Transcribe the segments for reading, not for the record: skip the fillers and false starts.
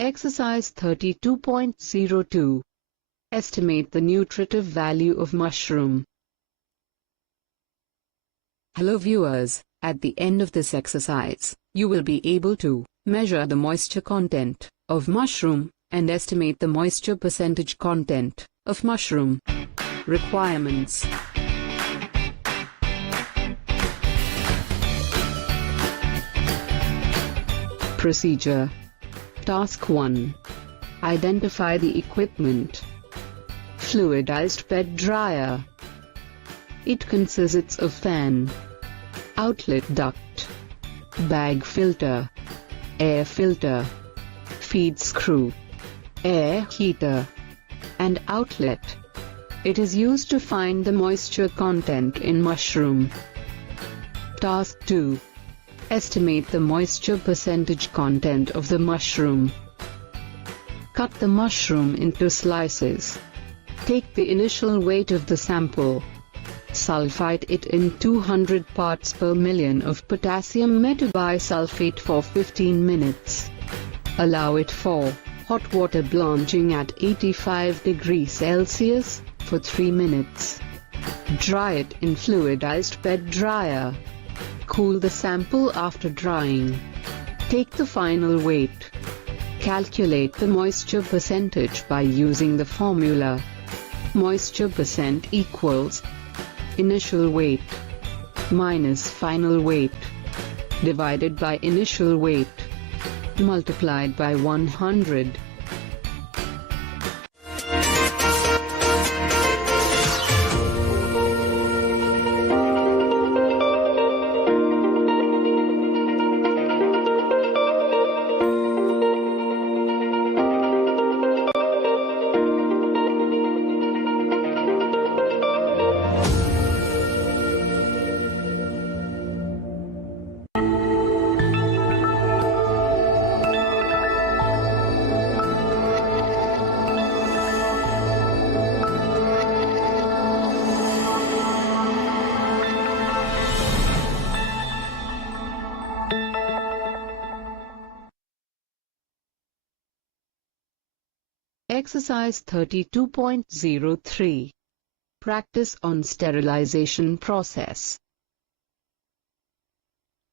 Exercise 32.02. Estimate the nutritive value of mushroom. Hello viewers, at the end of this exercise, you will be able to measure the moisture content of mushroom and estimate the moisture percentage content of mushroom. Requirements. Procedure. Task 1. Identify the equipment. Fluidized bed dryer. It consists of fan, outlet duct, bag filter, air filter, feed screw, air heater, and outlet. It is used to find the moisture content in mushroom. Task 2. Estimate the moisture percentage content of the mushroom. Cut the mushroom into slices. Take the initial weight of the sample. Sulfite it in 200 parts per million of potassium metabisulfate for 15 minutes. Allow it for hot water blanching at 85 degrees Celsius for 3 minutes. Dry it in fluidized bed dryer. Cool the sample after drying. Take the final weight. Calculate the moisture percentage by using the formula. Moisture percent equals initial weight minus final weight divided by initial weight multiplied by 100. Exercise 32.03. Practice on sterilization process.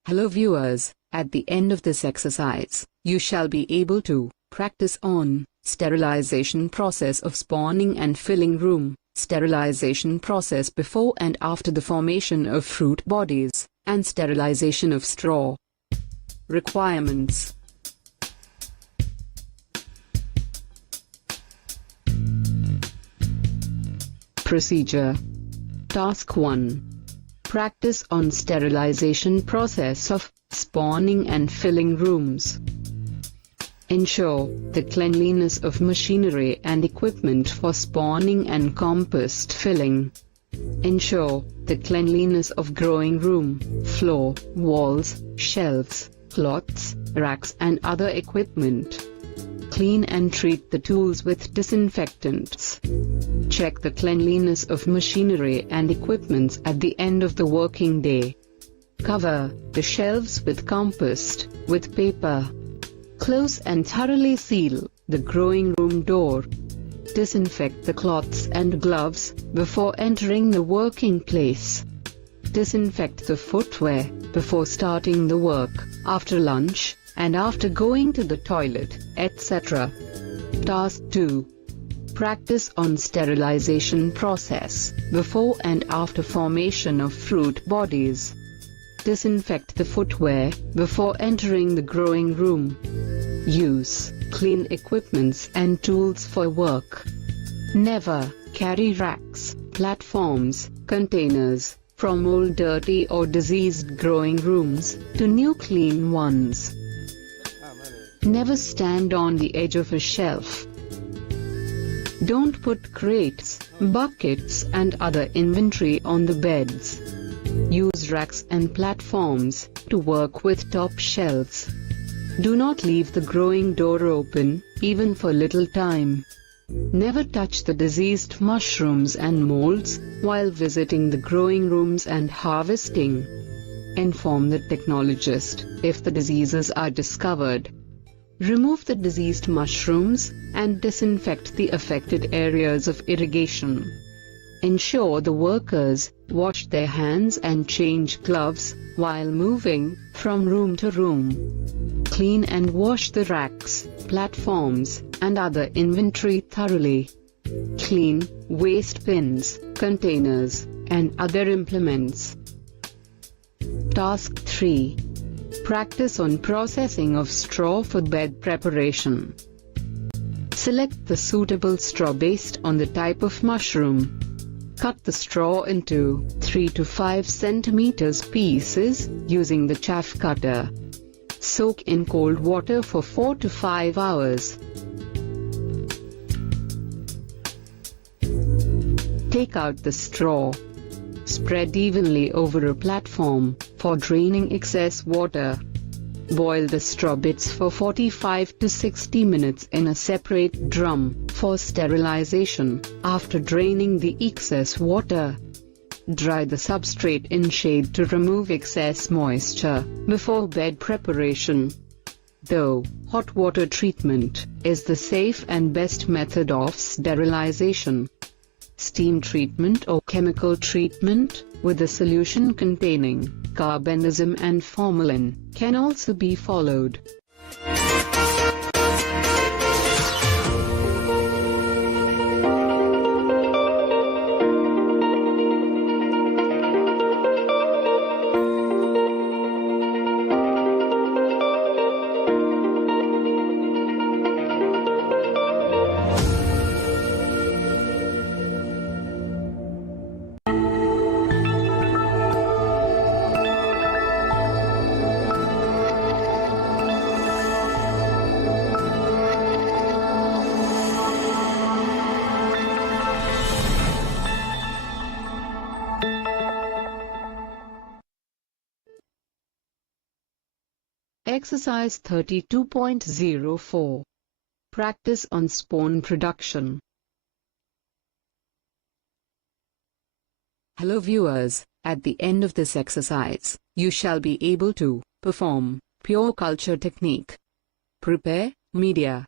Hello viewers, at the end of this exercise, you shall be able to practice on sterilization process of spawning and filling room, sterilization process before and after the formation of fruit bodies, and sterilization of straw. Requirements. Procedure. Task 1. Practice on sterilization process of spawning and filling rooms. Ensure the cleanliness of machinery and equipment for spawning and compost filling. Ensure the cleanliness of growing room, floor, walls, shelves, cloths, racks and other equipment. Clean and treat the tools with disinfectants. Check the cleanliness of machinery and equipment at the end of the working day. Cover the shelves with compost, with paper. Close and thoroughly seal the growing room door. Disinfect the cloths and gloves before entering the working place. Disinfect the footwear before starting the work, after lunch, and after going to the toilet, etc. Task 2. Practice on sterilization process before and after formation of fruit bodies. Disinfect the footwear before entering the growing room. Use clean equipments and tools for work. Never carry racks, platforms, containers from old dirty or diseased growing rooms to new clean ones. Never stand on the edge of a shelf. Don't put crates, buckets and other inventory on the beds. Use racks and platforms to work with top shelves. Do not leave the growing door open, even for little time. Never touch the diseased mushrooms and molds while visiting the growing rooms and harvesting. Inform the technologist if the diseases are discovered. remove the diseased mushrooms, and disinfect the affected areas of irrigation. Ensure the workers wash their hands and change gloves while moving from room to room. Clean and wash the racks, platforms, and other inventory thoroughly. Clean waste bins, containers, and other implements. Task 3. Practice on processing of straw for bed preparation. Select the suitable straw based on the type of mushroom. Cut the straw into 3 to 5 cm pieces using the chaff cutter. Soak in cold water for 4 to 5 hours. Take out the straw. Spread evenly over a platform for draining excess water. Boil the straw bits for 45 to 60 minutes in a separate drum for sterilization, after draining the excess water. Dry the substrate in shade to remove excess moisture before bed preparation. Though hot water treatment is the safe and best method of sterilization, steam treatment or chemical treatment with a solution containing carbanism and formalin can also be followed. Exercise 32.04. Practice on spawn production. Hello viewers, at the end of this exercise, you shall be able to perform pure culture technique. Prepare media.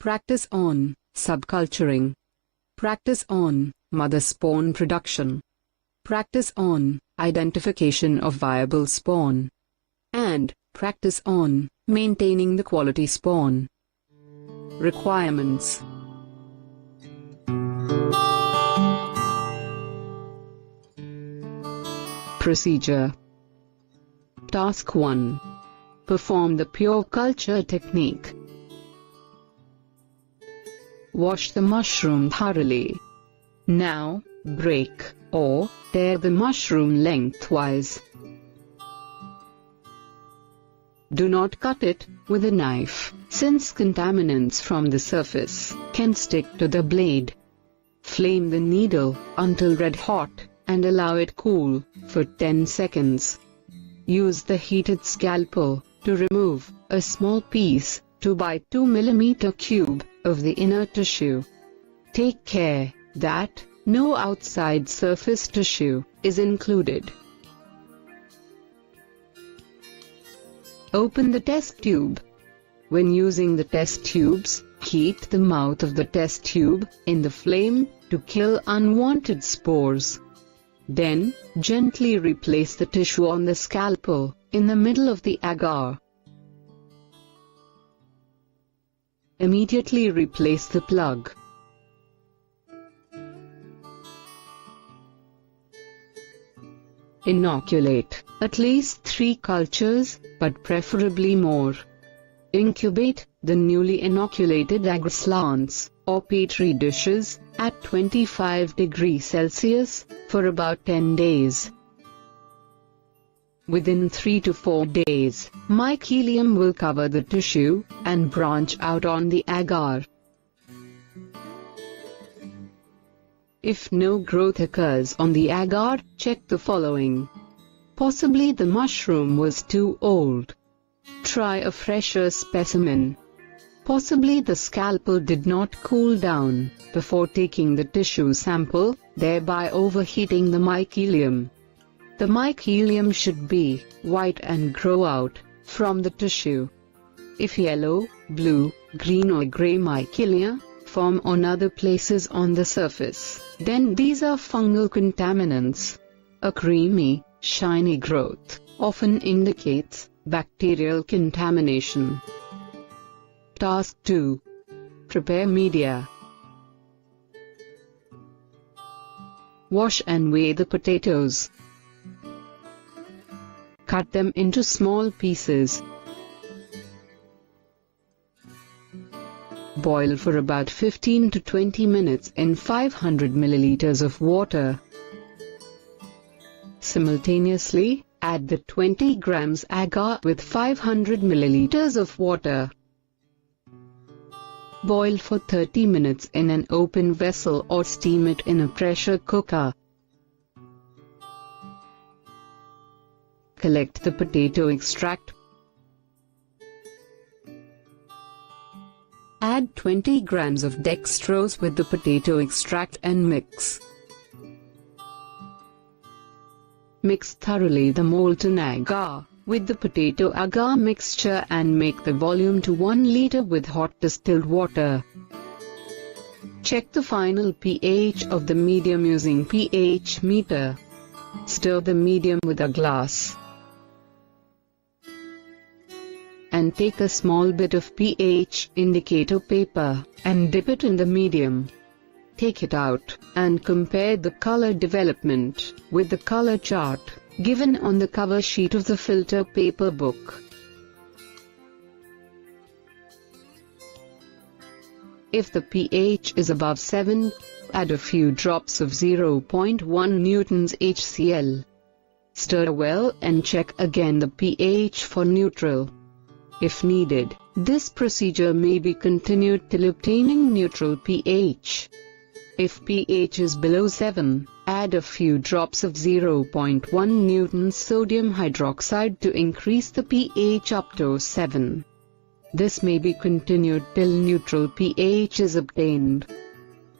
Practice on subculturing. Practice on mother spawn production. Practice on identification of viable spawn. And practice on maintaining the quality spawn. Requirements. Procedure. Task 1. Perform the pure culture technique. Wash the mushroom thoroughly. Now, break or tear the mushroom lengthwise. Do not cut it with a knife, since contaminants from the surface can stick to the blade. Flame the needle until red hot and allow it cool for 10 seconds. Use the heated scalpel to remove a small piece 2 by 2 mm cube of the inner tissue. Take care that no outside surface tissue is included. Open the test tube. When using the test tubes, heat the mouth of the test tube in the flame to kill unwanted spores. Then, gently replace the tissue on the scalpel in the middle of the agar. Immediately replace the plug. Inoculate at least 3 cultures, but preferably more. Incubate the newly inoculated agar slants or petri dishes at 25 degrees Celsius for about 10 days. Within 3 to 4 days, mycelium will cover the tissue and branch out on the agar. If no growth occurs on the agar, check the following. Possibly the mushroom was too old. Try a fresher specimen. Possibly the scalpel did not cool down before taking the tissue sample, thereby overheating the mycelium. The mycelium should be white and grow out from the tissue. If yellow, blue, green or gray mycelia form on other places on the surface, then these are fungal contaminants. A creamy, shiny growth often indicates bacterial contamination. Task 2. Prepare media. Wash and weigh the potatoes. Cut them into small pieces. Boil for about 15 to 20 minutes in 500 milliliters of water. Simultaneously, add the 20 grams agar with 500 milliliters of water. Boil for 30 minutes in an open vessel or steam it in a pressure cooker. Collect the potato extract. Add 20 grams of dextrose with the potato extract and mix. Mix thoroughly the molten agar with the potato agar mixture and make the volume to 1 liter with hot distilled water. Check the final pH of the medium using pH meter. Stir the medium with a glass. And take a small bit of pH indicator paper and dip it in the medium. Take it out and compare the color development with the color chart given on the cover sheet of the filter paper book. If the pH is above 7, add a few drops of 0.1 newtons HCl. Stir well and check again the pH for neutral. If needed, this procedure may be continued till obtaining neutral pH. If pH is below 7, add a few drops of 0.1 newtons sodium hydroxide to increase the pH up to 7. This may be continued till neutral pH is obtained.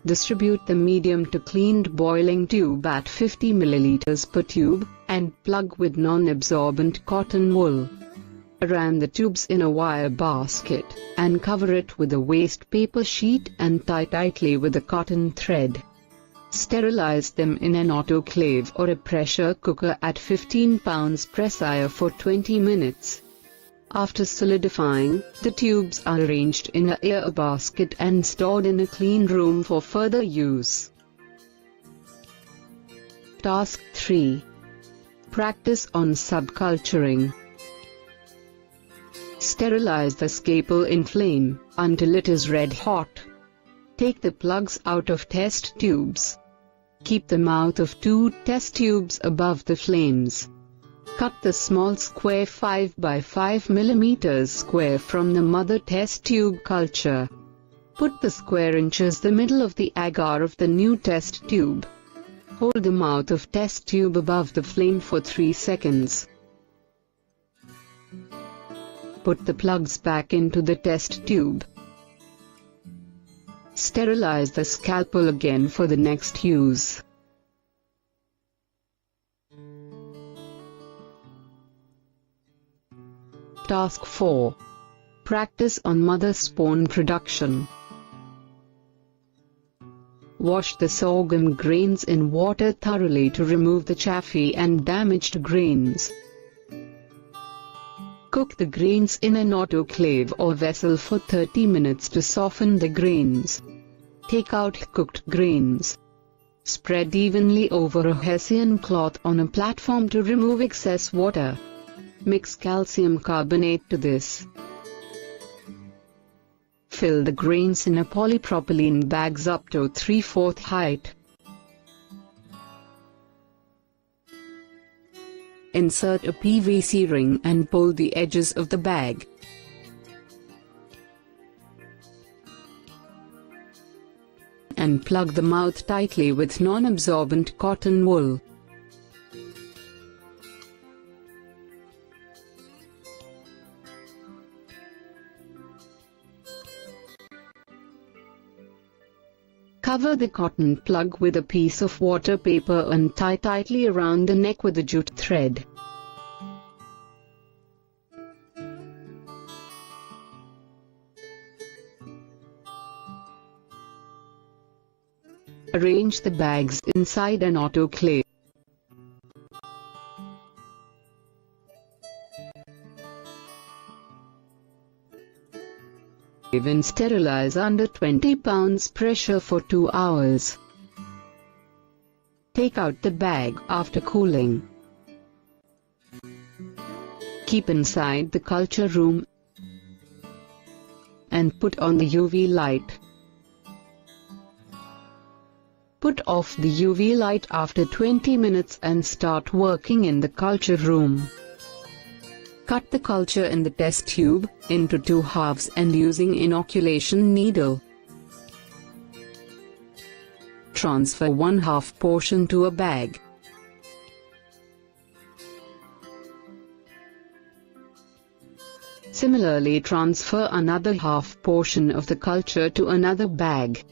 Distribute the medium to cleaned boiling tube at 50 ml per tube, and plug with non-absorbent cotton wool. Arrange the tubes in a wire basket, and cover it with a waste paper sheet and tie tightly with a cotton thread. Sterilize them in an autoclave or a pressure cooker at 15 pounds pressure for 20 minutes. After solidifying, the tubes are arranged in a air basket and stored in a clean room for further use. Task 3. Practice on subculturing. Sterilize the scalpel in flame until it is red hot. Take the plugs out of test tubes. Keep the mouth of 2 test tubes above the flames. Cut the small square 5 by 5 mm square from the mother test tube culture. Put the square inches the middle of the agar of the new test tube. Hold the mouth of test tube above the flame for 3 seconds. Put the plugs back into the test tube. Sterilize the scalpel again for the next use. Task 4. Practice on mother spawn production. Wash the sorghum grains in water thoroughly to remove the chaffy and damaged grains. Cook the grains in an autoclave or vessel for 30 minutes to soften the grains. Take out cooked grains. Spread evenly over a Hessian cloth on a platform to remove excess water. Mix calcium carbonate to this. Fill the grains in a polypropylene bags up to 3/4 height. Insert a PVC ring and pull the edges of the bag. And plug the mouth tightly with non-absorbent cotton wool. Cover the cotton plug with a piece of water paper and tie tightly around the neck with a jute thread. Arrange the bags inside an autoclave. And sterilize under 20 pounds pressure for 2 hours. Take out the bag after cooling. Keep inside the culture room and put on the UV light. Put off the UV light after 20 minutes and start working in the culture room. Cut the culture in the test tube into 2 halves and using inoculation needle. Transfer 1/2 portion to a bag. Similarly, transfer another half portion of the culture to another bag.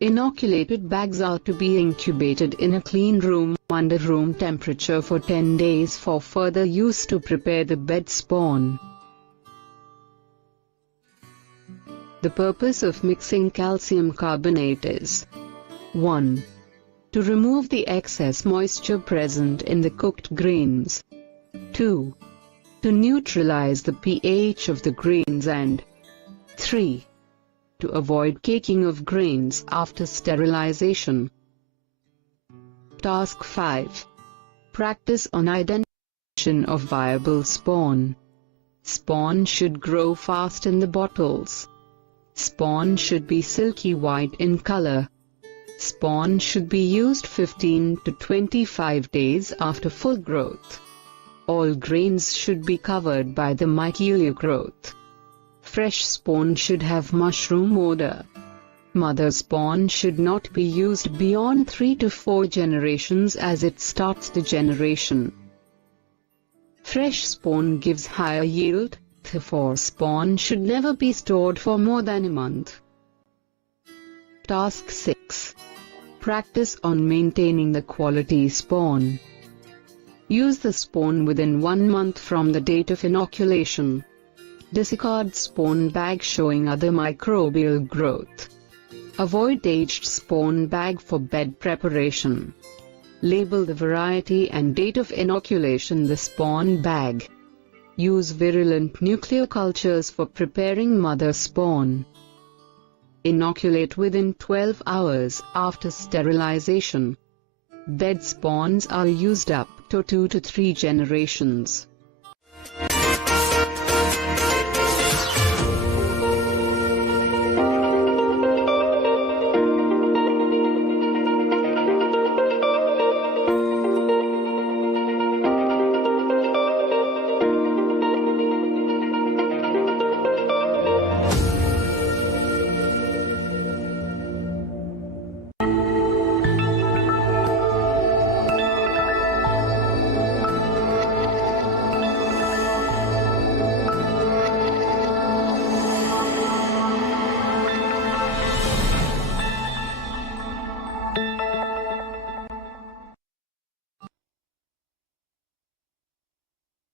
Inoculated bags are to be incubated in a clean room under room temperature for 10 days for further use to prepare the bed spawn. The purpose of mixing calcium carbonate is 1. To remove the excess moisture present in the cooked grains. 2. To neutralize the pH of the grains, and 3. To avoid caking of grains after sterilization. Task 5. Practice on identification of viable spawn. Spawn should grow fast in the bottles. Spawn should be silky white in color. Spawn should be used 15 to 25 days after full growth. All grains should be covered by the mycelial growth. Fresh spawn should have mushroom odor. Mother spawn should not be used beyond 3 to 4 generations as it starts degeneration. Fresh spawn gives higher yield, therefore spawn should never be stored for more than a month. Task 6. Practice on maintaining the quality spawn. Use the spawn within 1 month from the date of inoculation. Discard spawn bag showing other microbial growth. Avoid aged spawn bag for bed preparation. Label the variety and date of inoculation the spawn bag. Use virulent nuclear cultures for preparing mother spawn. Inoculate within 12 hours after sterilization. Bed spawns are used up to 2 to 3 generations.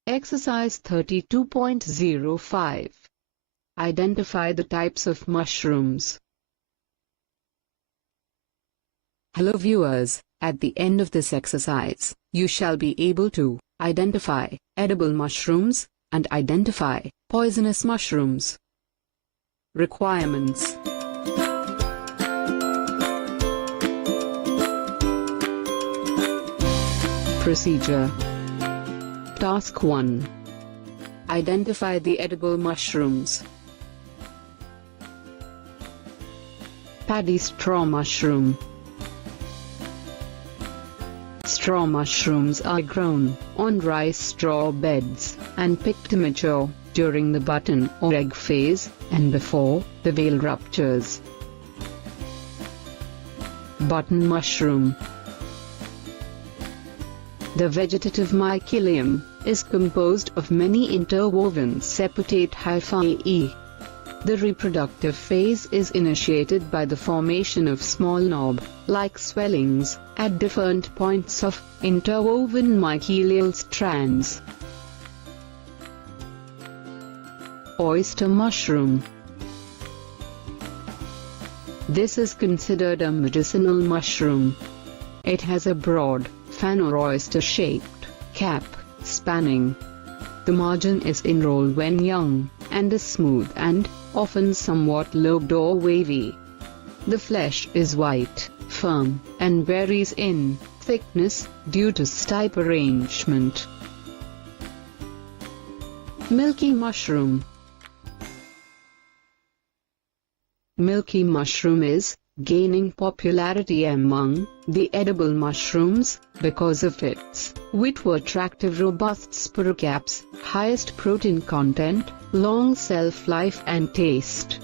Exercise 32.05. Identify the types of mushrooms. Hello viewers, at the end of this exercise, you shall be able to identify edible mushrooms and identify poisonous mushrooms. Requirements. Procedure. Task 1. Identify the edible mushrooms. Paddy straw mushroom. Straw mushrooms are grown on rice straw beds and picked immature during the button or egg phase and before the veil ruptures. Button mushroom. The vegetative mycelium is composed of many interwoven separate hyphae. The reproductive phase is initiated by the formation of small knob-like swellings at different points of interwoven mycelial strands. Oyster mushroom. This is considered a medicinal mushroom. It has a broad, fan or oyster-shaped cap, spanning. The margin is enrolled when young, and is smooth and, often somewhat lobed or wavy. The flesh is white, firm, and varies in thickness, due to stipe arrangement. Milky mushroom. Milky mushroom is gaining popularity among the edible mushrooms because of its white attractive robust sporocaps, highest protein content, long shelf life and taste.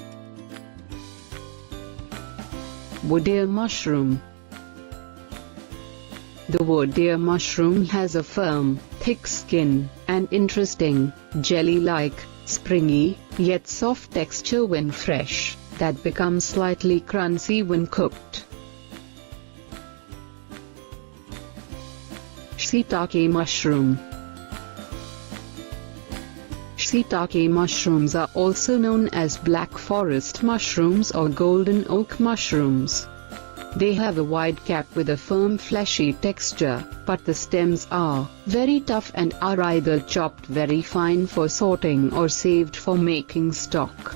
Wood ear mushroom. The wood ear mushroom has a firm, thick skin, and interesting, jelly-like, springy, yet soft texture when fresh, that becomes slightly crunchy when cooked. Shiitake mushroom. Shiitake mushrooms are also known as black forest mushrooms or golden oak mushrooms. They have a wide cap with a firm fleshy texture, but the stems are very tough and are either chopped very fine for sorting or saved for making stock.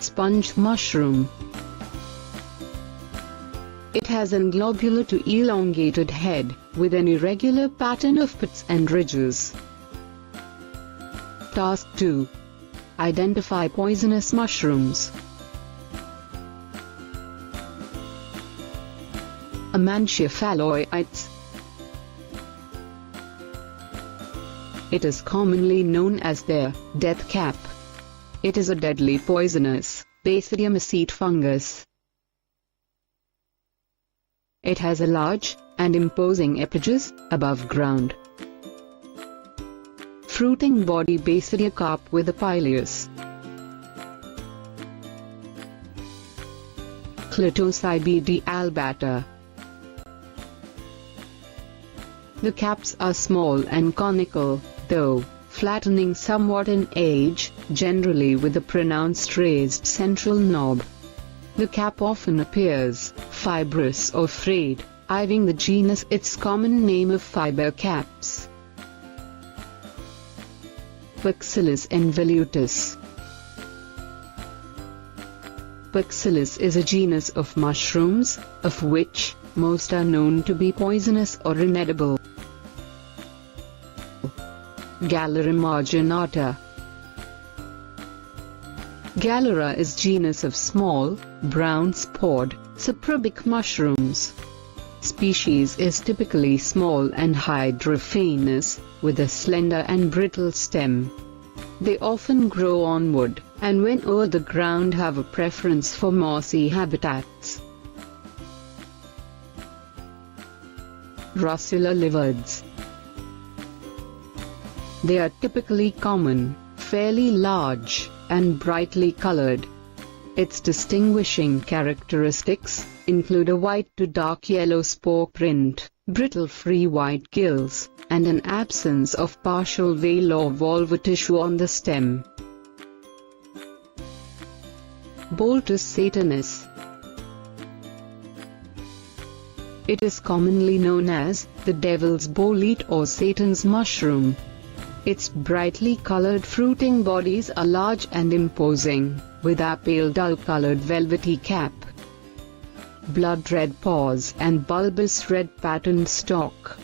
Sponge mushroom. It has an globular to elongated head, with an irregular pattern of pits and ridges. Task 2. Identify poisonous mushrooms. Amantia phalloides. It is commonly known as the death cap. It is a deadly poisonous basidiomycete fungus. It has a large and imposing epigenes above ground. Fruiting body basidiocarp with a pileus. Clitocybede albata. The caps are small and conical, though flattening somewhat in age, generally with a pronounced raised central knob. The cap often appears fibrous or frayed, giving the genus its common name of fiber caps. Bacillus involutus. Bacillus is a genus of mushrooms, of which most are known to be poisonous or inedible. Galera marginata. Galera is genus of small, brown spored, saprobic mushrooms. Species is typically small and hydrophanous, with a slender and brittle stem. They often grow on wood, and when over the ground have a preference for mossy habitats. Russula liverds. They are typically common, fairly large, and brightly colored. Its distinguishing characteristics include a white to dark yellow spore print, brittle free white gills, and an absence of partial veil or valve tissue on the stem. Boltus satanis. It is commonly known as the devil's bolete or Satan's mushroom. Its brightly colored fruiting bodies are large and imposing, with a pale dull-colored velvety cap, blood-red paws and bulbous red patterned stalk.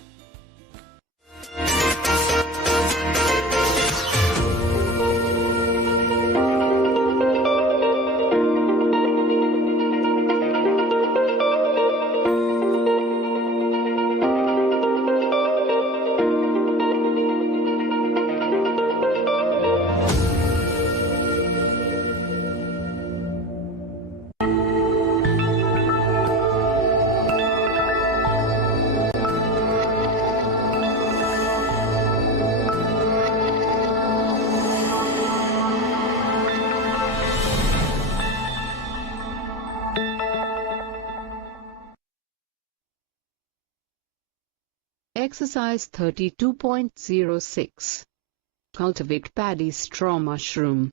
Exercise 32.06. Cultivate paddy straw mushroom.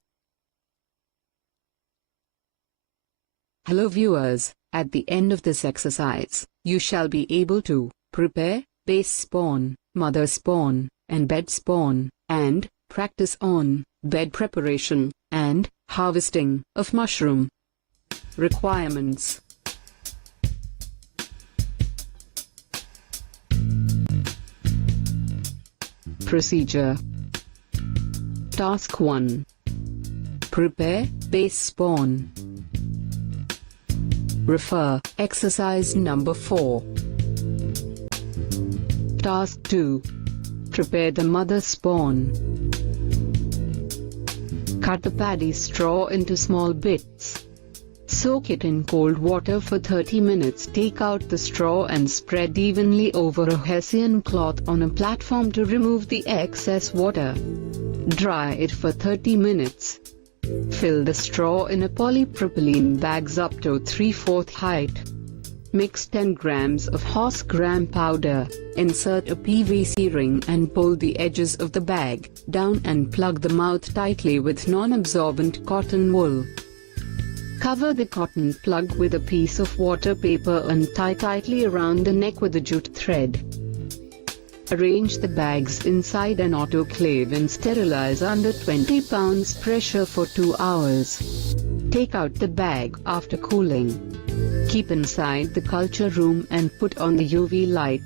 Hello viewers, at the end of this exercise, you shall be able to prepare base spawn, mother spawn, and bed spawn, and practice on bed preparation and harvesting of mushroom. Requirements. Procedure. Task 1. Prepare base spawn. Refer exercise number 4. Task 2. Prepare the mother spawn. Cut the paddy straw into small bits. Soak it in cold water for 30 minutes. Take out the straw and spread evenly over a Hessian cloth on a platform to remove the excess water. Dry it for 30 minutes. Fill the straw in a polypropylene bags up to 3/4 height. Mix 10 grams of horse gram powder, insert a PVC ring and pull the edges of the bag down and plug the mouth tightly with non-absorbent cotton wool. Cover the cotton plug with a piece of water paper and tie tightly around the neck with a jute thread. Arrange the bags inside an autoclave and sterilize under 20 pounds pressure for 2 hours. Take out the bag after cooling. Keep inside the culture room and put on the UV light.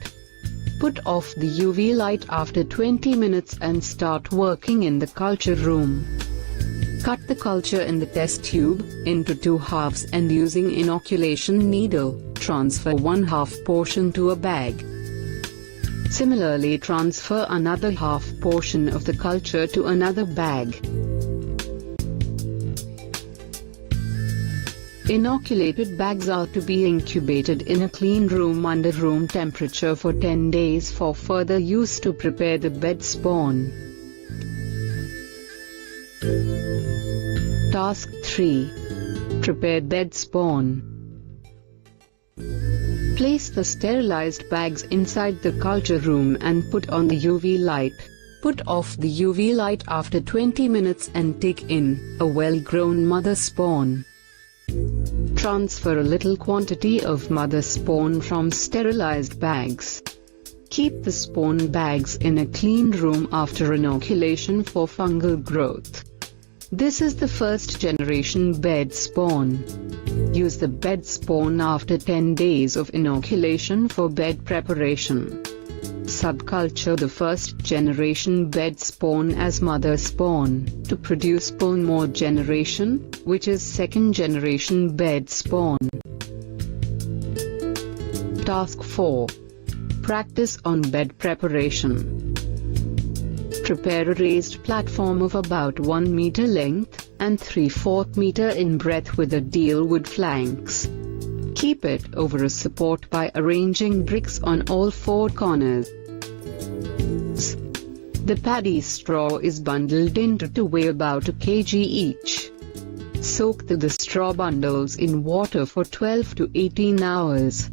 Put off the UV light after 20 minutes and start working in the culture room. Cut the culture in the test tube into 2 halves and using inoculation needle, transfer 1/2 portion to a bag. Similarly, transfer another half portion of the culture to another bag. Inoculated bags are to be incubated in a clean room under room temperature for 10 days for further use to prepare the bed spawn. Task 3. Prepare bed spawn. Place the sterilized bags inside the culture room and put on the UV light. Put off the UV light after 20 minutes and take in a well-grown mother spawn. Transfer a little quantity of mother spawn from sterilized bags. Keep the spawn bags in a clean room after inoculation for fungal growth. This is the first generation bed spawn. Use the bed spawn after 10 days of inoculation for bed preparation. Subculture the first generation bed spawn as mother spawn to produce spawn more generation, which is second generation bed spawn. Task 4. Practice on bed preparation. Prepare a raised platform of about 1 meter length and 3/4 meter in breadth with a deal wood flanks. Keep it over a support by arranging bricks on all 4 corners. The paddy straw is bundled into to weigh about 1 kg each. Soak the straw bundles in water for 12 to 18 hours.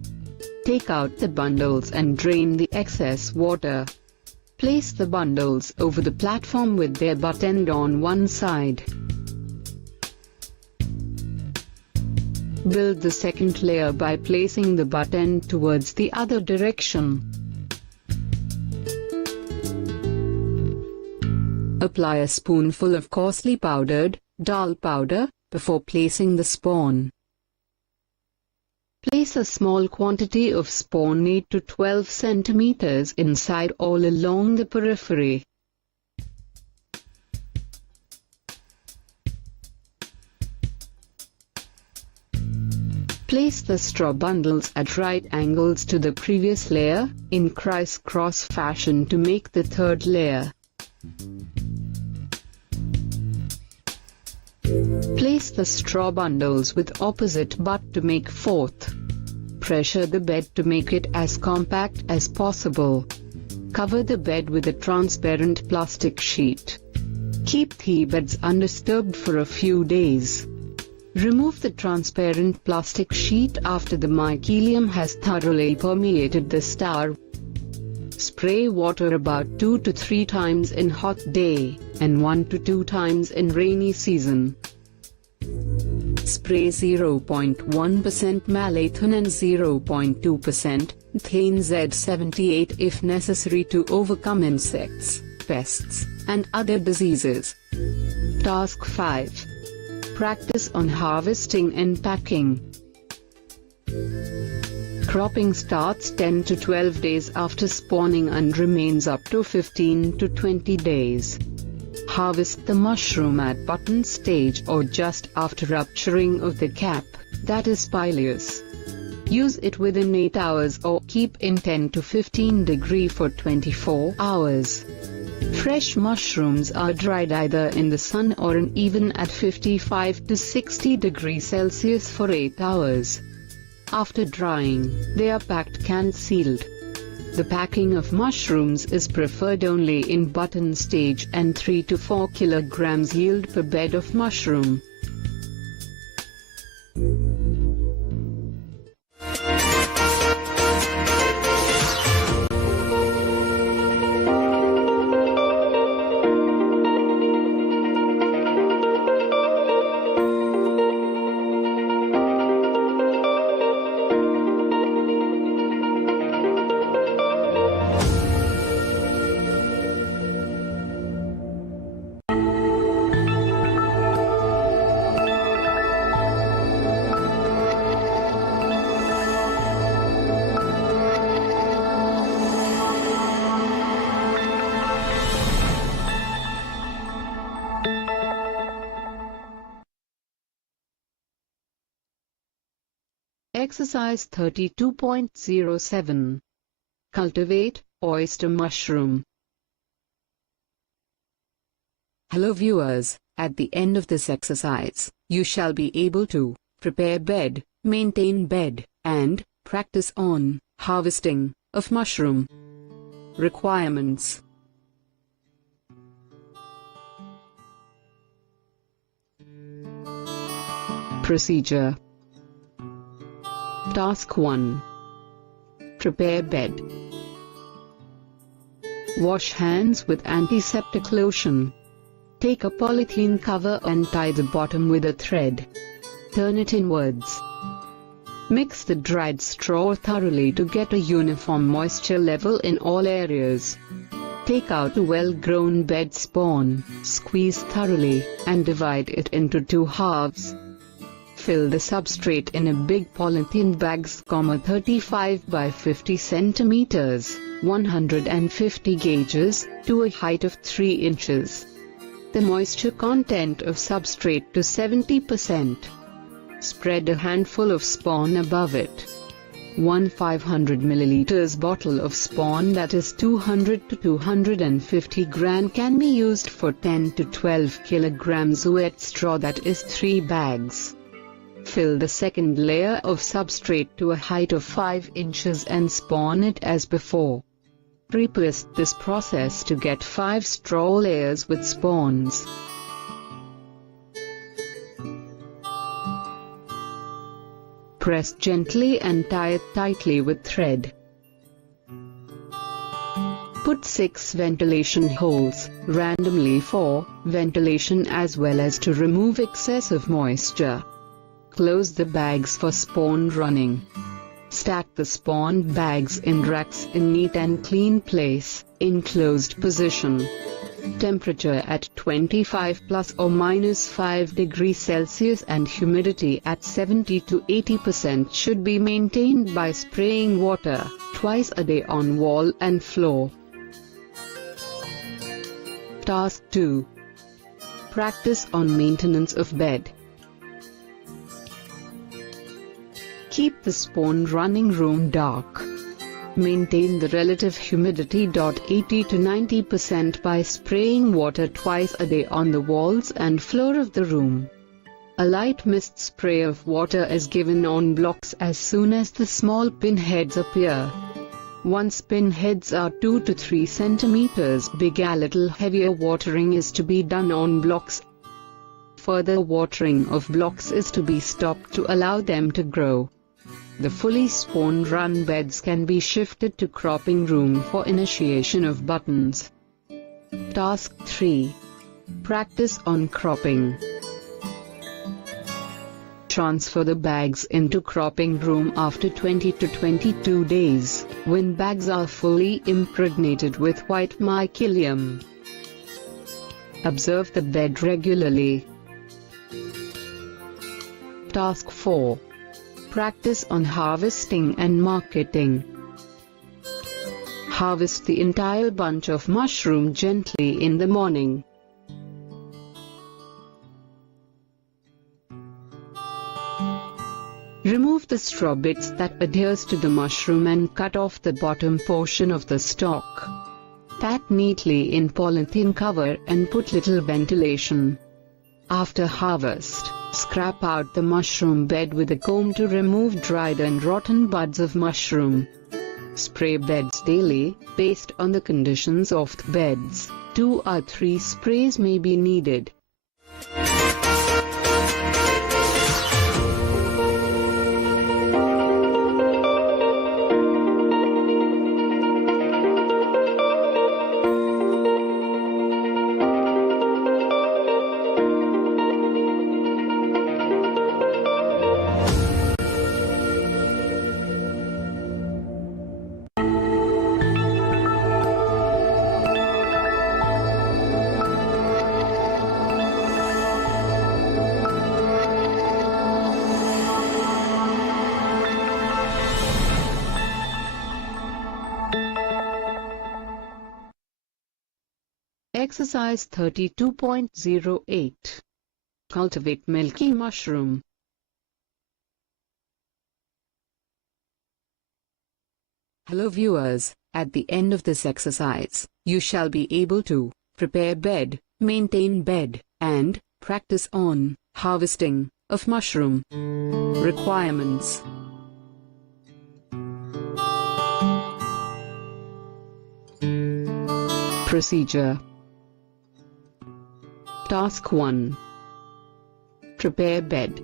Take out the bundles and drain the excess water. Place the bundles over the platform with their butt end on one side. Build the second layer by placing the butt end towards the other direction. Apply a spoonful of coarsely powdered dal powder before placing the spawn. Place a small quantity of spawn 8 to 12 cm inside all along the periphery. Place the straw bundles at right angles to the previous layer, in criss-cross fashion to make the third layer. Place the straw bundles with opposite butt to make fourth. Pressure the bed to make it as compact as possible. Cover the bed with a transparent plastic sheet. Keep the beds undisturbed for a few days. Remove the transparent plastic sheet after the mycelium has thoroughly permeated the star. Spray water about 2 to 3 times in hot day, and 1 to 2 times in rainy season. Spray 0.1% malathion and 0.2% Thane Z78 if necessary to overcome insects, pests, and other diseases. Task 5. Practice on harvesting and packing. Cropping starts 10 to 12 days after spawning and remains up to 15 to 20 days. Harvest the mushroom at button stage or just after rupturing of the cap, that is pileus. Use it within 8 hours or keep in 10 to 15 degree for 24 hours. Fresh mushrooms are dried either in the sun or even at 55 to 60 degrees Celsius for 8 hours. After drying, they are packed can sealed. The packing of mushrooms is preferred only in button stage and 3 to 4 kilograms yield per bed of mushroom. Exercise 32.07. Cultivate oyster mushroom. Hello viewers, at the end of this exercise, you shall be able to prepare bed, maintain bed, and practice on harvesting of mushroom. Requirements. Procedure. Task 1. Prepare bed. Wash hands with antiseptic lotion. Take a polythene cover and tie the bottom with a thread. Turn it inwards. Mix the dried straw thoroughly to get a uniform moisture level in all areas. Take out a well-grown bed spawn, squeeze thoroughly, and divide it into 2 halves. Fill the substrate in a big polythene bags, 35 by 50 centimeters, 150 gauges, to a height of 3 inches. The moisture content of substrate to 70%. Spread a handful of spawn above it. 1 500 milliliters bottle of spawn, that is 200 to 250 gram, can be used for 10 to 12 kilograms wet straw, that is 3 bags. Fill the second layer of substrate to a height of 5 inches and spawn it as before. Repeat this process to get 5 straw layers with spawns. Press gently and tie it tightly with thread. Put 6 ventilation holes, randomly for ventilation as well as to remove excessive moisture. Close the bags for spawn running. Stack the spawn bags in racks in neat and clean place, in closed position. Temperature at 25 plus or minus 5 degrees Celsius and humidity at 70 to 80% should be maintained by spraying water twice a day on wall and floor. Task 2. Practice on maintenance of bed. Keep the spawn running room dark. Maintain the relative humidity 80 to 90% by spraying water twice a day on the walls and floor of the room. A light mist spray of water is given on blocks as soon as the small pinheads appear. Once pinheads are 2 to 3 centimeters big, a little heavier watering is to be done on blocks. Further watering of blocks is to be stopped to allow them to grow. The fully spawn-run beds can be shifted to cropping room for initiation of buttons. Task 3. Practice on cropping. Transfer the bags into cropping room after 20 to 22 days, when bags are fully impregnated with white mycelium. Observe the bed regularly. Task 4. Practice on harvesting and marketing. Harvest the entire bunch of mushroom gently in the morning. Remove the straw bits that adheres to the mushroom and cut off the bottom portion of the stalk. Pack neatly in polythene cover and put little ventilation. After harvest, scrap out the mushroom bed with a comb to remove dried and rotten buds of mushroom. Spray beds daily, based on the conditions of the beds. 2 or 3 sprays may be needed. Exercise 32.08. Cultivate Milky mushroom. Hello viewers, at the end of this exercise, you shall be able to prepare bed, maintain bed, and practice on harvesting of mushroom. Requirements. Procedure. Task 1. Prepare bed.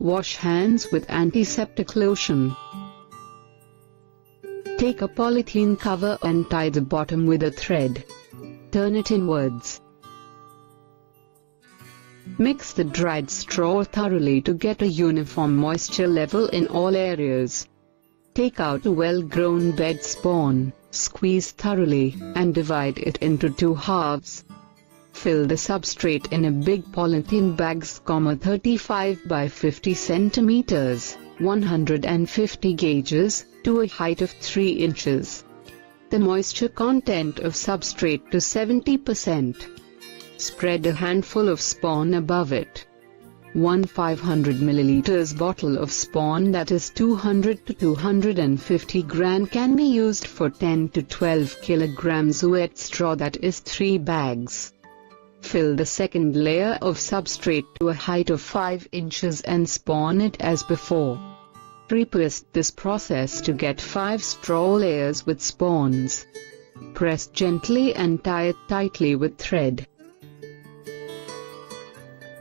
Wash hands with antiseptic lotion. Take a polythene cover and tie the bottom with a thread. Turn it inwards. Mix the dried straw thoroughly to get a uniform moisture level in all areas. Take out a well-grown bed spawn, squeeze thoroughly, and divide it into 2 halves. Fill the substrate in a big polythene bags, 35 by 50 centimeters, 150 gauges, to a height of 3 inches. The moisture content of substrate to 70%. Spread a handful of spawn above it. 1 500 ml bottle of spawn, that is 200 to 250 gram, can be used for 10 to 12 kilograms wet straw, that is 3 bags. Fill the second layer of substrate to a height of 5 inches and spawn it as before. Repeat this process to get 5 straw layers with spawns. Press gently and tie it tightly with thread.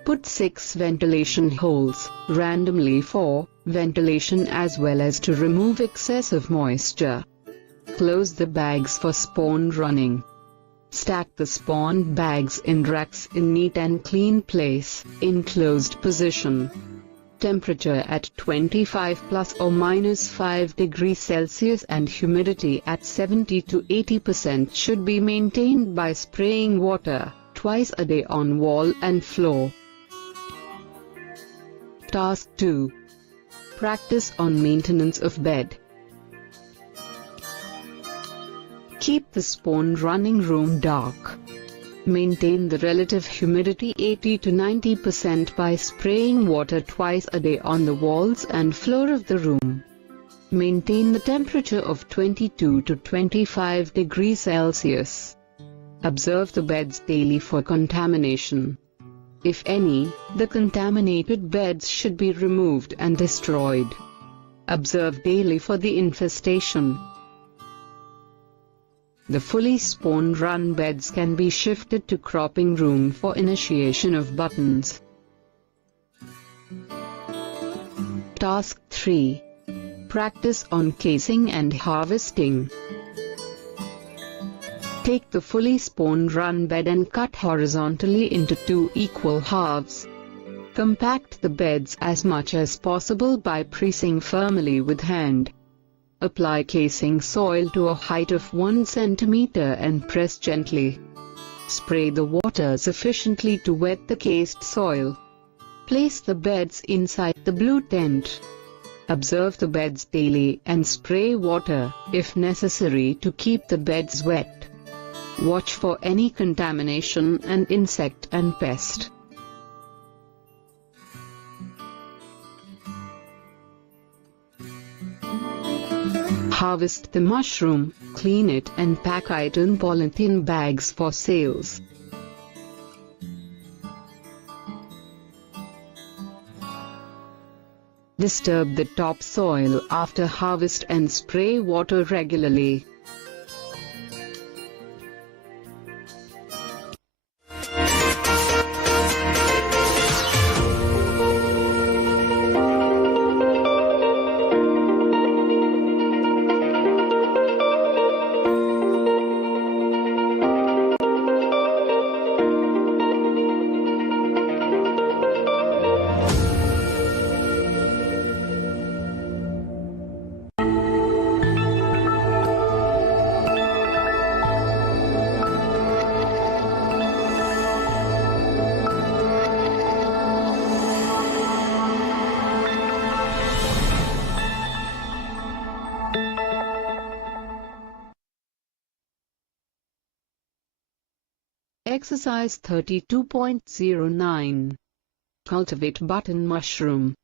Put 6 ventilation holes, randomly for ventilation as well as to remove excessive moisture. Close the bags for spawn running. Stack the spawn bags in racks in neat and clean place, in closed position. Temperature at 25 plus or minus 5 degrees Celsius and humidity at 70 to 80% should be maintained by spraying water twice a day on wall and floor. Task 2. Practice on maintenance of bed. Keep the spawn running room dark. Maintain the relative humidity 80 to 90% by spraying water twice a day on the walls and floor of the room. Maintain the temperature of 22 to 25 degrees Celsius. Observe the beds daily for contamination. If any, the contaminated beds should be removed and destroyed. Observe daily for the infestation. The fully spawn-run beds can be shifted to cropping room for initiation of buttons. Task 3. Practice on casing and harvesting. Take the fully spawn-run bed and cut horizontally into 2 equal halves. Compact the beds as much as possible by pressing firmly with hand. Apply casing soil to a height of 1 centimeter and press gently. Spray the water sufficiently to wet the cased soil. Place the beds inside the blue tent. Observe the beds daily and spray water, if necessary, to keep the beds wet. Watch for any contamination and insect and pest. Harvest the mushroom, clean it and pack it in polythene bags for sales. Disturb the topsoil after harvest and spray water regularly. Exercise 32.09. Cultivate button mushroom.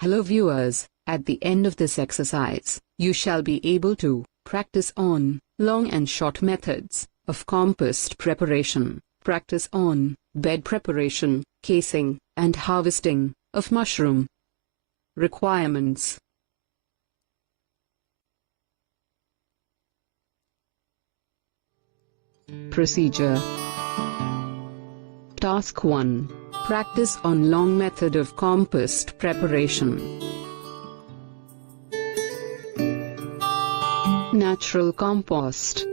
Hello viewers, at the end of this exercise, you shall be able to practice on long and short methods of compost preparation, practice on bed preparation, casing, and harvesting of mushroom. Requirements. Procedure. Task 1. Practice on long method of compost preparation. Natural compost.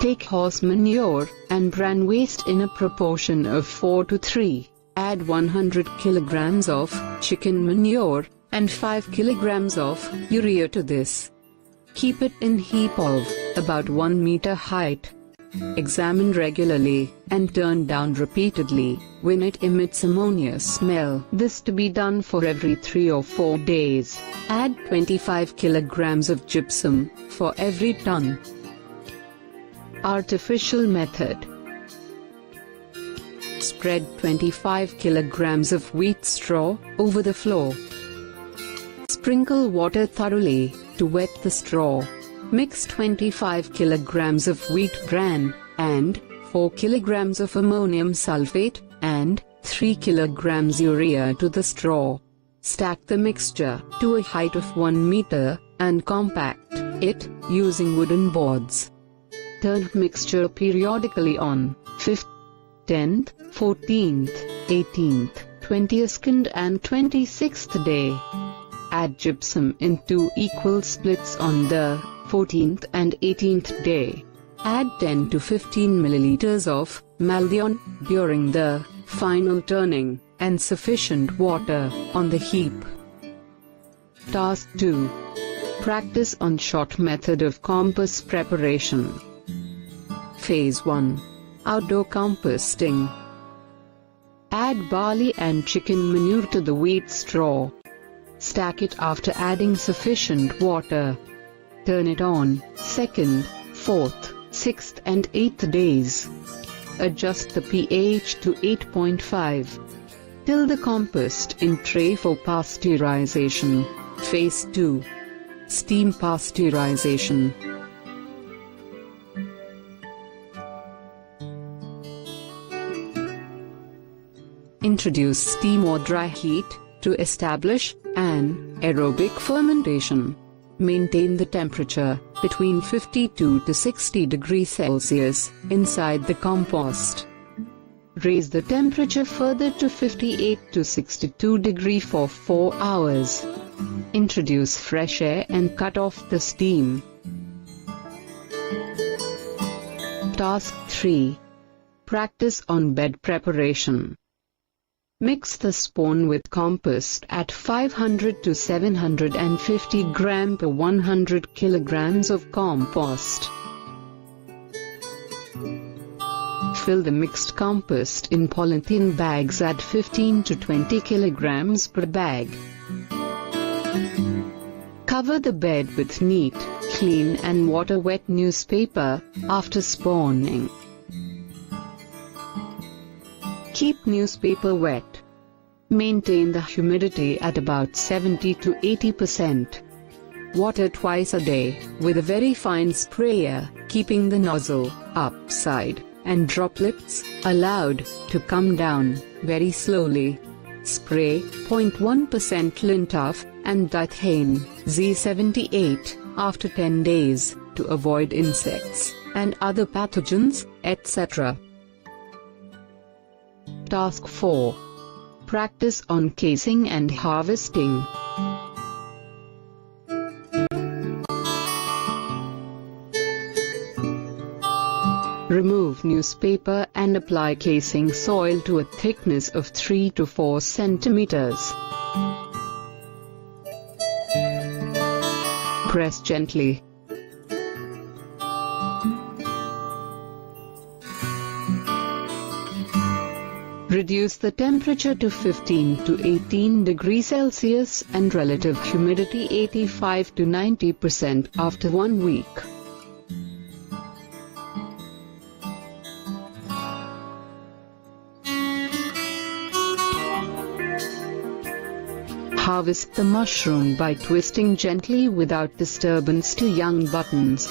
Take horse manure and bran waste in a proportion of 4 to 3. Add 100 kilograms of chicken manure and 5 kilograms of urea to this. Keep it in heap of about 1 meter height. Examine regularly and turn down repeatedly when it emits ammonia smell. This to be done for every 3 or 4 days. Add 25 kilograms of gypsum for every ton. Artificial method. Spread 25 kilograms of wheat straw over the floor. Sprinkle water thoroughly to wet the straw. Mix 25 kilograms of wheat bran and 4 kilograms of ammonium sulfate and 3 kilograms urea to the straw. Stack the mixture to a height of 1 meter and compact it using wooden boards. Turn mixture periodically on 5th, 10th, 14th, 18th, 22nd and 26th day. Add gypsum in 2 equal splits on the 14th and 18th day. Add 10 to 15 milliliters of maldion during the final turning and sufficient water on the heap. Task 2. Practice on short method of compost preparation. Phase 1. Outdoor composting. Add barley and chicken manure to the wheat straw. Stack it after adding sufficient water. Turn it on 2nd, 4th, 6th and 8th days. Adjust the pH to 8.5. Till the compost in tray for pasteurization. Phase 2. Steam pasteurization. Introduce steam or dry heat to establish an aerobic fermentation. Maintain the temperature between 52 to 60 degrees Celsius inside the compost. Raise the temperature further to 58 to 62 degrees for 4 hours. Introduce fresh air and cut off the steam. Task 3. Practice on bed preparation. Mix the spawn with compost at 500 to 750 gram per 100 kilograms of compost. Fill the mixed compost in polythene bags at 15 to 20 kilograms per bag. Cover the bed with neat, clean and water-wet newspaper after spawning. Keep newspaper wet. Maintain the humidity at about 70 to 80%. Water twice a day, with a very fine sprayer, keeping the nozzle upside, and droplets allowed to come down very slowly. Spray 0.1% Lintoff and Dithane Z78 after 10 days to avoid insects and other pathogens, etc. Task 4. Practice on casing and harvesting. Remove newspaper and apply casing soil to a thickness of 3 to 4 centimeters. Press gently. Reduce the temperature to 15 to 18 degrees Celsius and relative humidity 85 to 90% after 1 week. Harvest the mushroom by twisting gently without disturbance to young buttons.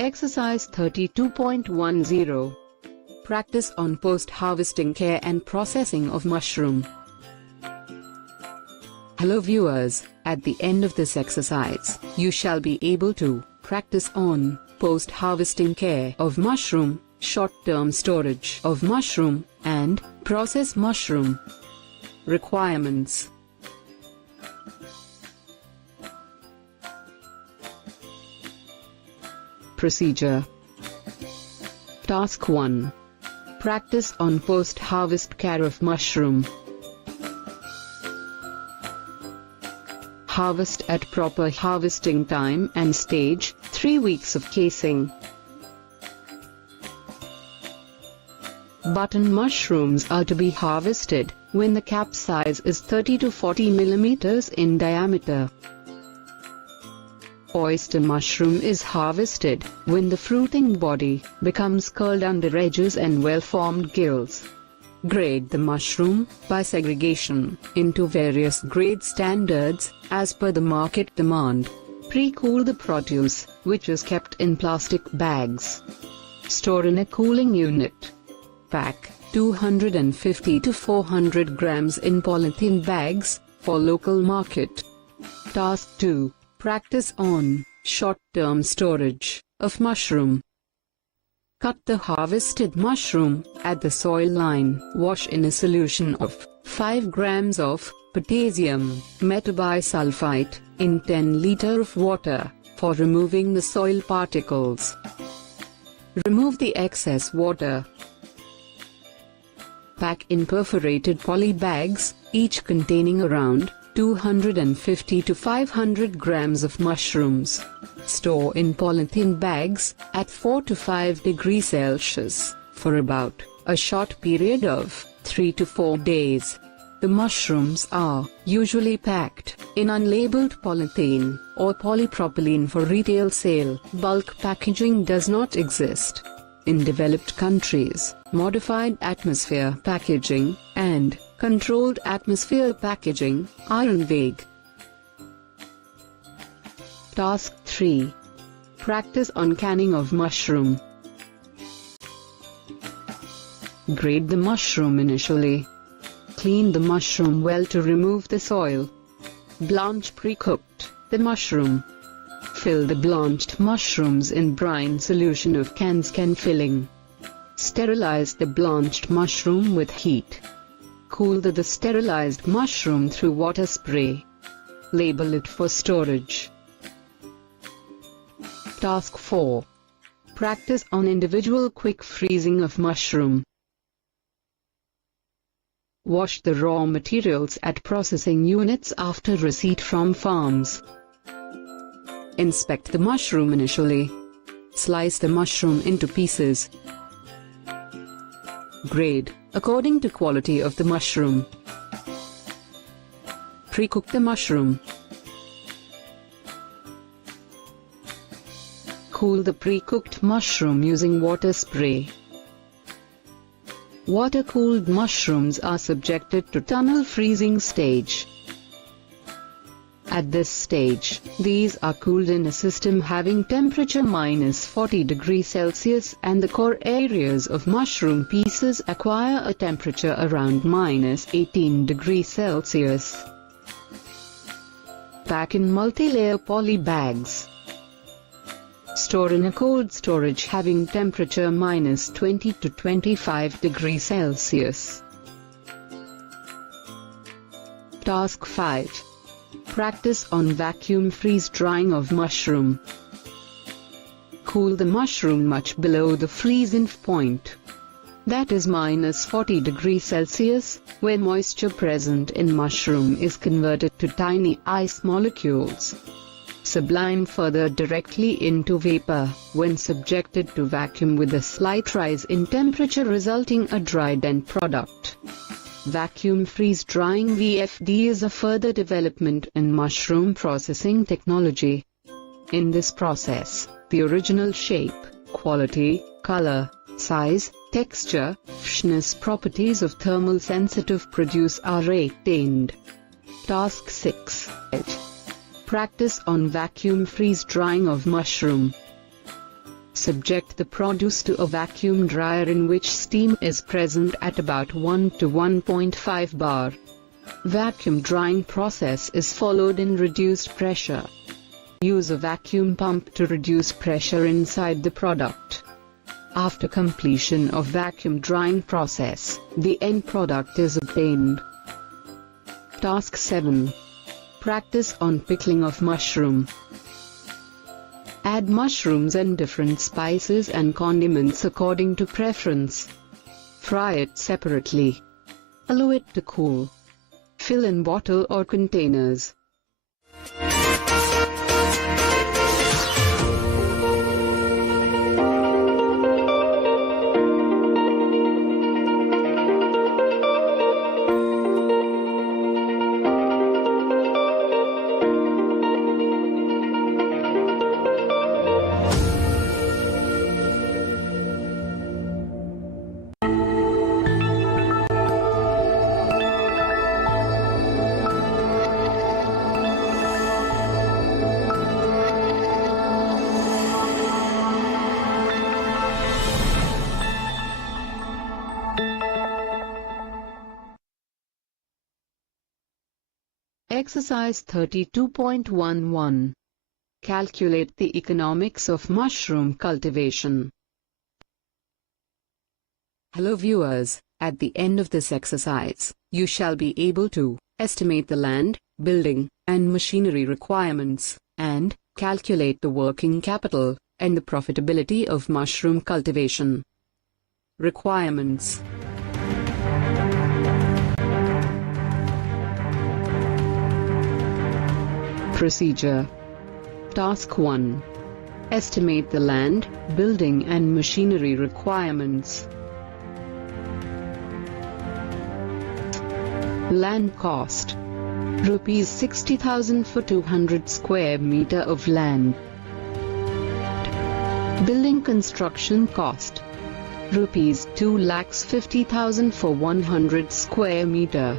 Exercise 32.10. Practice on post-harvesting care and processing of mushroom. Hello viewers, at the end of this exercise, you shall be able to practice on post-harvesting care of mushroom, short-term storage of mushroom, and process mushroom. Requirements. Procedure. Task 1. Practice on post-harvest care of mushroom. Harvest at proper harvesting time and stage, 3 weeks of casing. Button mushrooms are to be harvested when the cap size is 30 to 40 mm in diameter. Oyster mushroom is harvested when the fruiting body becomes curled under edges and well-formed gills. Grade the mushroom by segregation into various grade standards as per the market demand. Pre-cool the produce, which is kept in plastic bags. Store in a cooling unit. Pack 250 to 400 grams in polythene bags for local market. Task 2. Practice on short-term storage of mushroom. Cut the harvested mushroom at the soil line. Wash in a solution of 5 grams of potassium metabisulfite in 10 liters of water for removing the soil particles. Remove the excess water. Pack in perforated poly bags, each containing around 250 to 500 grams of mushrooms. Store in polythene bags at 4 to 5 degrees Celsius for about a short period of 3 to 4 days. The mushrooms are usually packed in unlabeled polythene or polypropylene for retail sale. Bulk packaging does not exist. In developed countries, modified atmosphere packaging and controlled atmosphere packaging are in vogue. Task 3. Practice on canning of mushroom. Grade the mushroom initially. Clean the mushroom well to remove the soil. Blanch pre-cooked the mushroom. Fill the blanched mushrooms in brine solution of can filling. Sterilize the blanched mushroom with heat. Cool the sterilized mushroom through water spray. Label it for storage. Task 4. Practice on individual quick freezing of mushroom. Wash the raw materials at processing units after receipt from farms. Inspect the mushroom initially. Slice the mushroom into pieces. Grade according to quality of the mushroom. Pre-cook the mushroom. Cool the pre-cooked mushroom using water spray. Water-cooled mushrooms are subjected to tunnel freezing stage. At this stage, these are cooled in a system having temperature -40 degrees Celsius and the core areas of mushroom pieces acquire a temperature around -18 degrees Celsius. Pack in multi-layer poly bags. Store in a cold storage having temperature -20 to 25 degrees Celsius. Task 5. Practice on vacuum freeze drying of mushroom. Cool the mushroom much below the freeze-in point. That is -40 degrees Celsius, where moisture present in mushroom is converted to tiny ice molecules. Sublime further directly into vapor, when subjected to vacuum with a slight rise in temperature resulting a dried end product. Vacuum freeze drying VFD is a further development in mushroom processing technology. In this process, the original shape, quality, color, size, texture, freshness properties of thermal sensitive produce are retained. Task 6. Practice on vacuum freeze drying of mushroom. Subject the produce to a vacuum dryer in which steam is present at about 1 to 1.5 bar. Vacuum drying process is followed in reduced pressure. Use a vacuum pump to reduce pressure inside the product. After completion of vacuum drying process, the end product is obtained. Task 7. Practice on pickling of mushroom. Add mushrooms and different spices and condiments according to preference. Fry it separately. Allow it to cool. Fill in bottle or containers. Exercise 32.11. Calculate the economics of mushroom cultivation. Hello viewers, at the end of this exercise, you shall be able to estimate the land, building, and machinery requirements, and calculate the working capital and the profitability of mushroom cultivation. Requirements. Procedure. Task 1. Estimate the land, building and machinery requirements. Land cost. Rupees 60,000 for 200 square meter of land. Building construction cost. Rupees 2,50,000 for 100 square meter.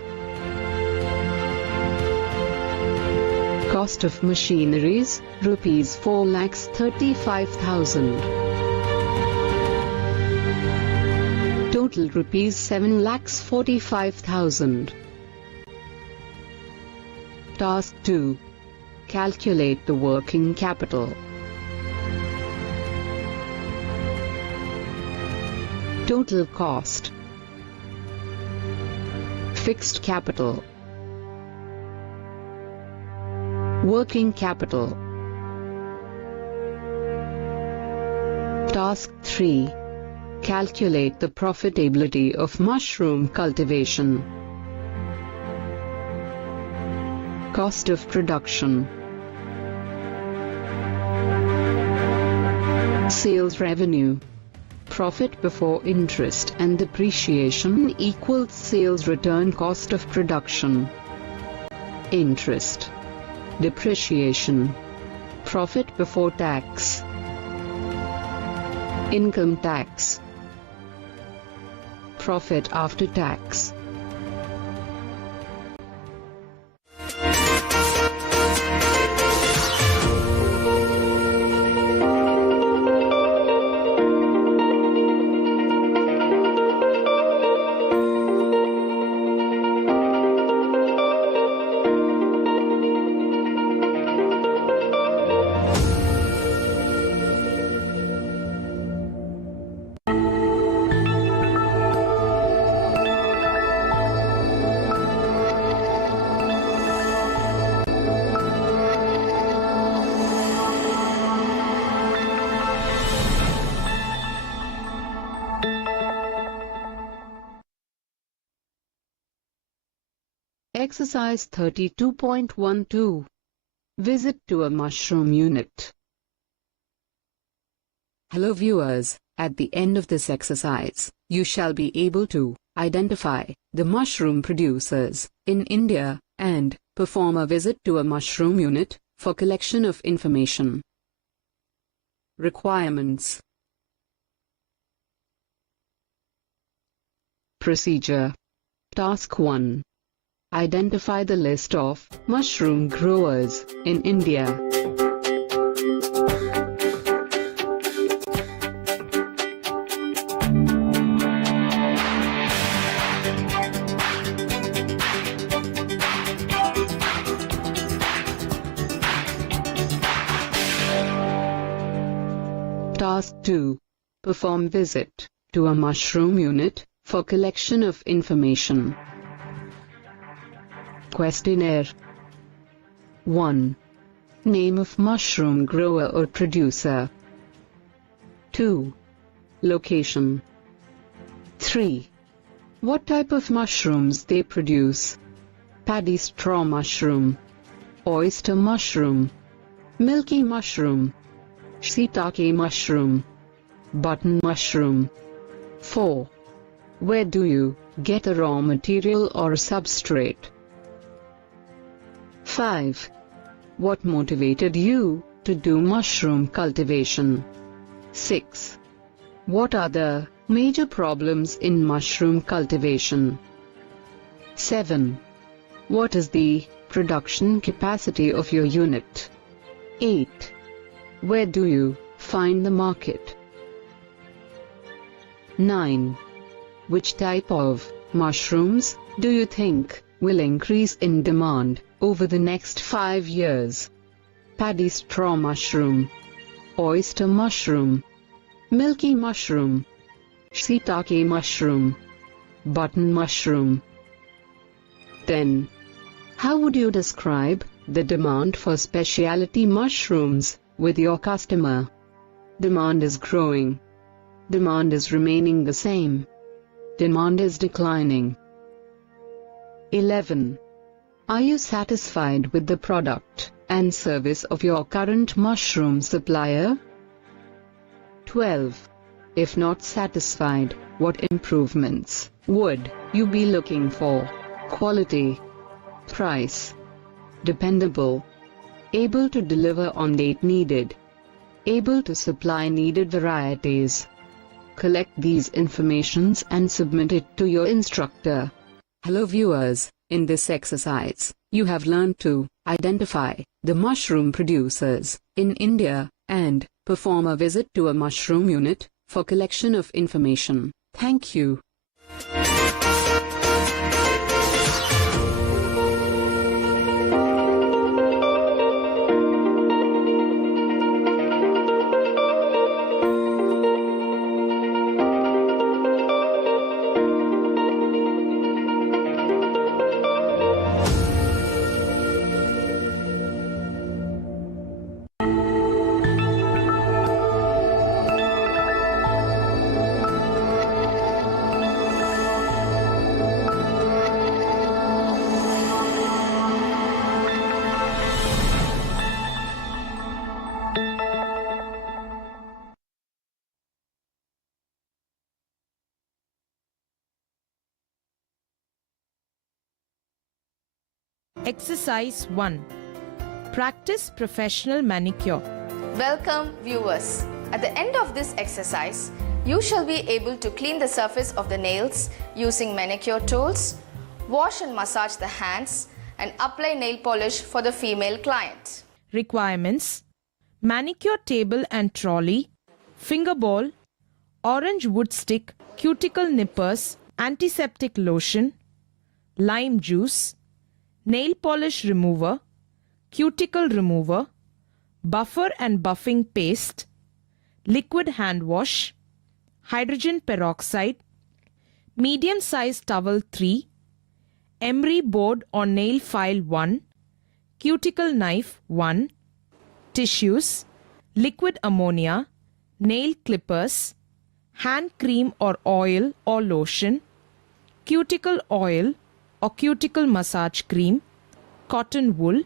Cost of machineries, Rupees 4,35,000. Total Rupees 7,45,000. Task 2. Calculate the working capital. Total cost. Fixed capital. Working capital. Task 3. Calculate the profitability of mushroom cultivation. Cost of production. Sales revenue. Profit before interest and depreciation equals sales return cost of production. Interest. Depreciation. Profit before tax. Income tax. Profit after tax. Exercise 32.12. Visit to a mushroom unit. Hello viewers, at the end of this exercise, you shall be able to identify the mushroom producers in India and perform a visit to a mushroom unit for collection of information. Requirements. Procedure. Task 1. Identify the list of mushroom growers in India. Task 2. Perform visit to a mushroom unit for collection of information. Questionnaire. 1. Name of mushroom grower or producer. 2. Location. 3. What type of mushrooms they produce? Paddy straw mushroom, oyster mushroom, milky mushroom, shiitake mushroom, button mushroom. 4. Where do you get a raw material or substrate? 5. What motivated you to do mushroom cultivation? 6. What are the major problems in mushroom cultivation? 7. What is the production capacity of your unit? 8. Where do you find the market? 9. Which type of mushrooms do you think will increase in demand over the next 5 years? Paddy straw mushroom, oyster mushroom, milky mushroom, shiitake mushroom, button mushroom. Then, how would you describe the demand for specialty mushrooms with your customer? Demand is growing. Demand is remaining the same. Demand is declining. 11. Are you satisfied with the product and service of your current mushroom supplier? 12. If not satisfied, what improvements would you be looking for? Quality. Price. Dependable. Able to deliver on date needed. Able to supply needed varieties. Collect these informations and submit it to your instructor. Hello viewers, in this exercise, you have learned to identify the mushroom producers in India and perform a visit to a mushroom unit for collection of information. Thank you. Exercise 1. Practice professional manicure. Welcome viewers. At the end of this exercise, you shall be able to clean the surface of the nails using manicure tools, wash and massage the hands, and apply nail polish for the female client. Requirements: manicure table and trolley, finger ball, orange wood stick, cuticle nippers, antiseptic lotion, lime juice, nail polish remover, cuticle remover, buffer and buffing paste, liquid hand wash, hydrogen peroxide, medium-sized towel 3, emery board or nail file 1, cuticle knife 1, tissues, liquid ammonia, nail clippers, hand cream or oil or lotion, cuticle oil or cuticle massage cream, cotton wool,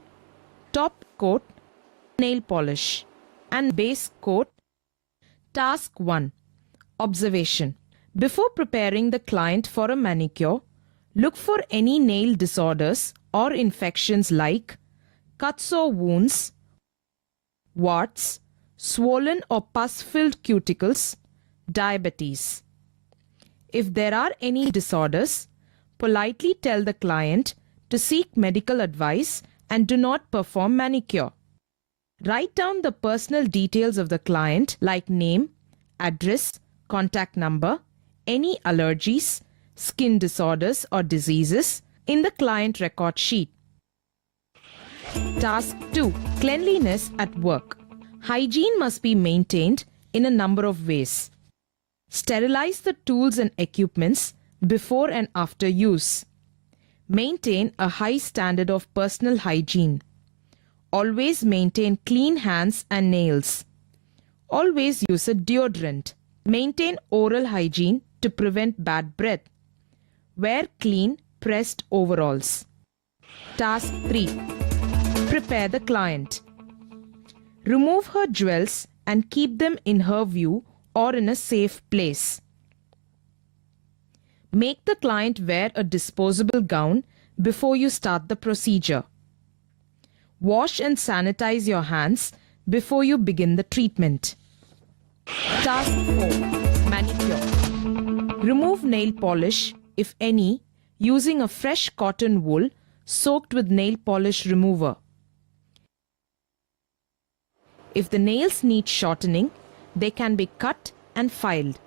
top coat, nail polish, and base coat. Task 1. Observation. Before preparing the client for a manicure, look for any nail disorders or infections like cuts or wounds, warts, swollen or pus-filled cuticles, diabetes. If there are any disorders, politely tell the client to seek medical advice and do not perform manicure. Write down the personal details of the client like name, address, contact number, any allergies, skin disorders or diseases in the client record sheet. Task 2. Cleanliness at work. Hygiene must be maintained in a number of ways. Sterilize the tools and equipments before and after use. Maintain a high standard of personal hygiene. Always maintain clean hands and nails. Always use a deodorant. Maintain oral hygiene to prevent bad breath. Wear clean, pressed overalls. Task 3. Prepare the client. Remove her jewels and keep them in her view or in a safe place. Make the client wear a disposable gown before you start the procedure. Wash and sanitize your hands before you begin the treatment. Task 4. Manicure. Remove nail polish, if any, using a fresh cotton wool soaked with nail polish remover. If the nails need shortening, they can be cut and filed.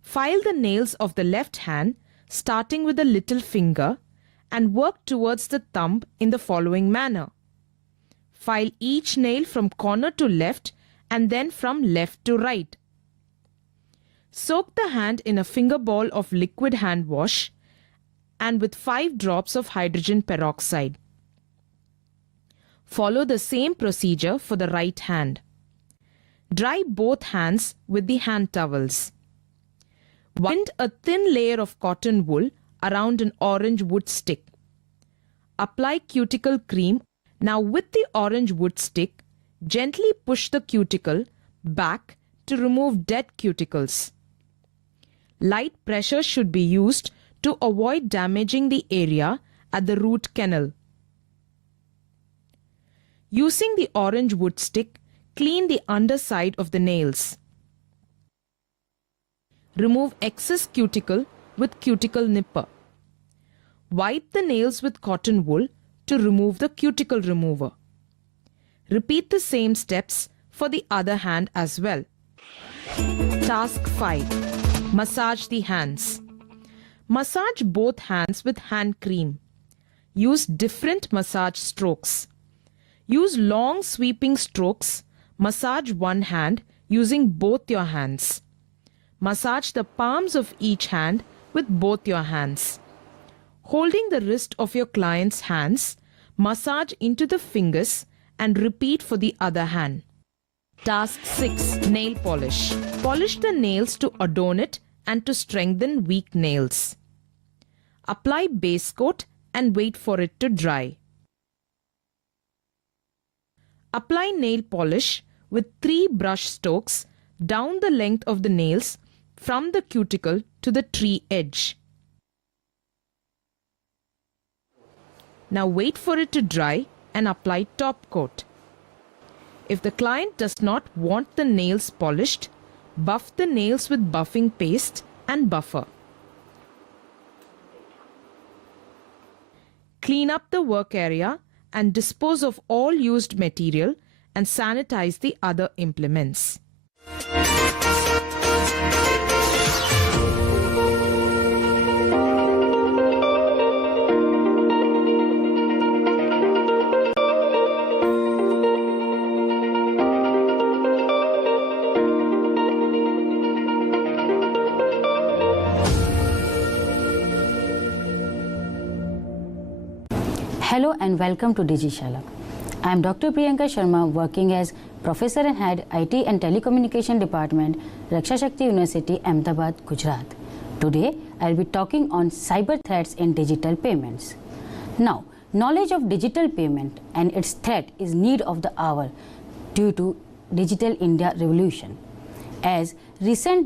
File the nails of the left hand starting with the little finger and work towards the thumb in the following manner. File each nail from corner to left and then from left to right. Soak the hand in a finger ball of liquid hand wash and with 5 drops of hydrogen peroxide. Follow the same procedure for the right hand. Dry both hands with the hand towels. Wind a thin layer of cotton wool around an orange wood stick. Apply cuticle cream. Now with the orange wood stick, gently push the cuticle back to remove dead cuticles. Light pressure should be used to avoid damaging the area at the root canal. Using the orange wood stick, clean the underside of the nails. Remove excess cuticle with cuticle nipper. Wipe the nails with cotton wool to remove the cuticle remover. Repeat the same steps for the other hand as well. Task 5. Massage the hands. Massage both hands with hand cream. Use different massage strokes. Use long sweeping strokes. Massage one hand using both your hands. Massage the palms of each hand with both your hands. Holding the wrist of your client's hands, massage into the fingers and repeat for the other hand. Task 6. Nail polish. Polish the nails to adorn it and to strengthen weak nails. Apply base coat and wait for it to dry. Apply nail polish with 3 brush strokes down the length of the nails from the cuticle to the tree edge. Now wait for it to dry and apply top coat. If the client does not want the nails polished, buff the nails with buffing paste and buffer. Clean up the work area and dispose of all used material and sanitize the other implements. Hello and welcome to Digishala. I am Dr. Priyanka Sharma, working as Professor and Head IT and Telecommunication Department, Raksha Shakti University, Ahmedabad, Gujarat. Today, I will be talking on cyber threats in digital payments. Now, knowledge of digital payment and its threat is need of the hour due to Digital India revolution. As recent